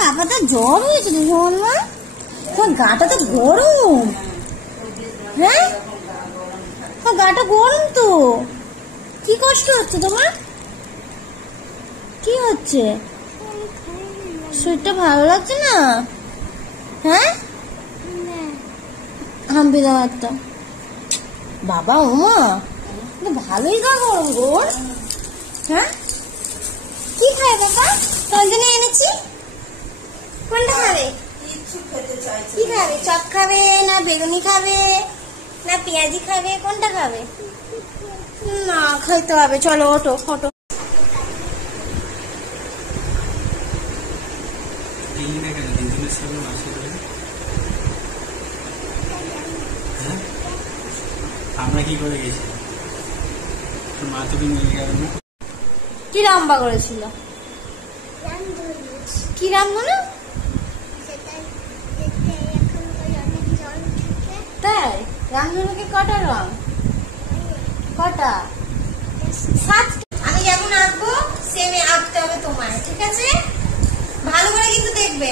পাপাটা জ্বর হয়েছে মা, তোমার গাটা তো গরম। হ্যাঁ, গাটা গরম তো, কি কষ্ট হচ্ছে তোমার? কি হচ্ছে? শরীরটা ভালো লাগছে না? হ্যাঁ, হাম্পি দাও একটা। বাবা ওমা, ভালোই গা গরম গোর। হ্যাঁ, কি খায় বাবা? তোর জন্য এনেছি। কোনটা খাবে? কি খাবে? চপ খাবে না বেগুনি খাবে না পেঁয়াজি খাবে? কোনটা খাবে? না খাইতে হবে, চলো ওঠো ফটো। আমরা কি করে গেছি? মা তুমি নিয়ে গেল না? কি রাম্বা করেছিল? কি রামধনু? তাই রামধনুকে কটা রং? কটা? 7। আমি যেমন আঁকবো সেম আঁকতে হবে তোমার, ঠিক আছে? ভালো করে কিন্তু দেখবে।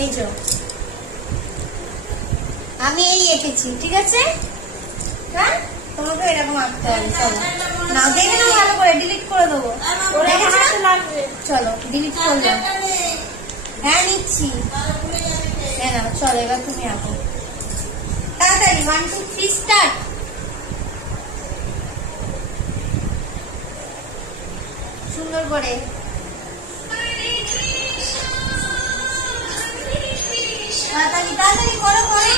এই যে আমি এই এঁকেছি, ঠিক আছে? হ্যাঁ, তোমাকে এরকম আঁকতে হবে। চলো না, দেখে না ভালো করে, ডিলিট করে দেবো। চলো ডিলিট করলে। হ্যাঁ নিচ্ছি। হ্যাঁ না, চলো এবার তুমি আঁকো তাড়াতাড়ি। 1 2 3 স্টার্ট। সুন্দর করে তাড়াতাড়ি তাড়াতাড়ি করো করে।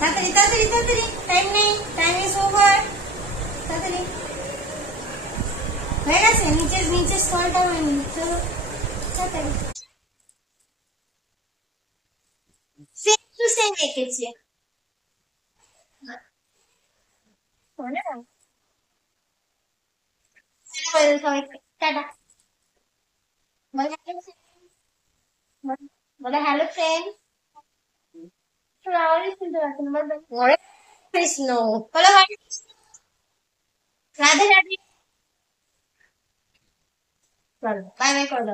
তাড়াতাড়ি তাড়াতাড়ি তাড়াতাড়ি, টাইম নেই, টাইম ইজ ওভার। তাড়াতাড়ি হয়ে গেছে, নিচে নিচে স্কলটা হয়নি। চলো তাড়াতাড়ি। সেম টু সেম এঁকেছি। টাটা বলে, হ্যালো ফ্রেন্ড। শুনতে পাচ্ছেন, হরে কৃষ্ণ বলো, রাধে রাধে। চলো বাই বাই করে দাও।